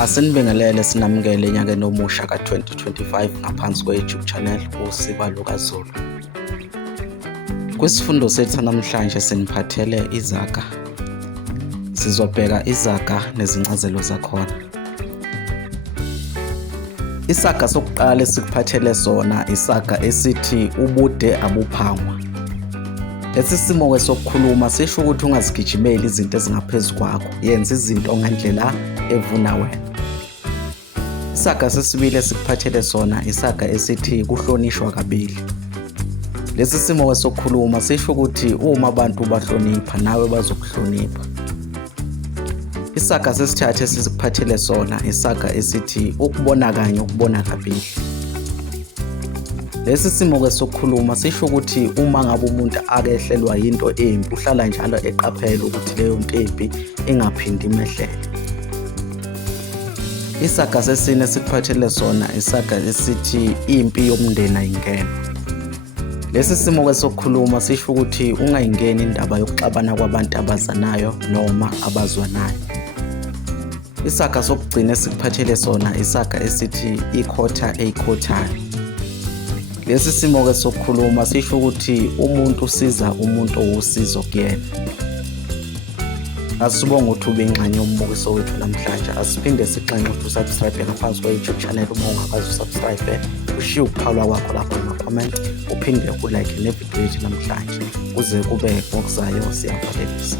Asinibingelele sinamukele enyakeni omusha ka-2025 ngaphansi kwe-YouTube channel uSiba lukaZulu. Kwisifundo sethu namhlanje siniphathele izaga. Sizobheka izaga nezincazelo zakhona. Isaga sokuqala esikuphathele sona isaga esithi ubude abuphangwa. Lesi simo sokukhuluma sisho ukuthi ungazigijimeli izinto ezingaphezu kwakho, yenza izinto ngendlela evuna wena. Isaga sesibili esikuphathele sona isaga esithi kuhlonishwa kabili. Lesi simo sokukhuluma sisho ukuthi uma abantu bahlonipha nawe bazokuhlonipha. Isaga sesithathu esikuphathele sona isaga esithi ukubona kanye ukubona kabili. Lesi simo sokukhuluma sisho ukuthi uma ngabe umuntu akehlelwa into embi uhlala njalo eqaphela ukuthi leyo nto embi ingaphindi imehlele. Isaga sesine esikuphathele sona isaga esithi impi yomndeni ayingena. Lesi simo sokukhuluma sisho ukuthi ungayingeni indaba yokuxabana kwabantu abazanayo noma abazwanayo. Isaga sokugcina esikuphathele sona isaga esithi ikhotha eyikhothayo. Lesi simo sokukhuluma sisho ukuthi umuntu usiza umuntu owusizo kuyena. Asibonge ukuthi ube ingxenye yombukiso wethu namhlanje. Asiphinde sixenxe ukuthi usubscribe ngaphansi kwe-YouTube channel uma ungakazi usubscribe. Ushiye ukuphawula kwakho lapho kuma-comment, uphinde ulike nevidiyo yethu namhlanje kuze kube ngokuzayo siyavalelisa.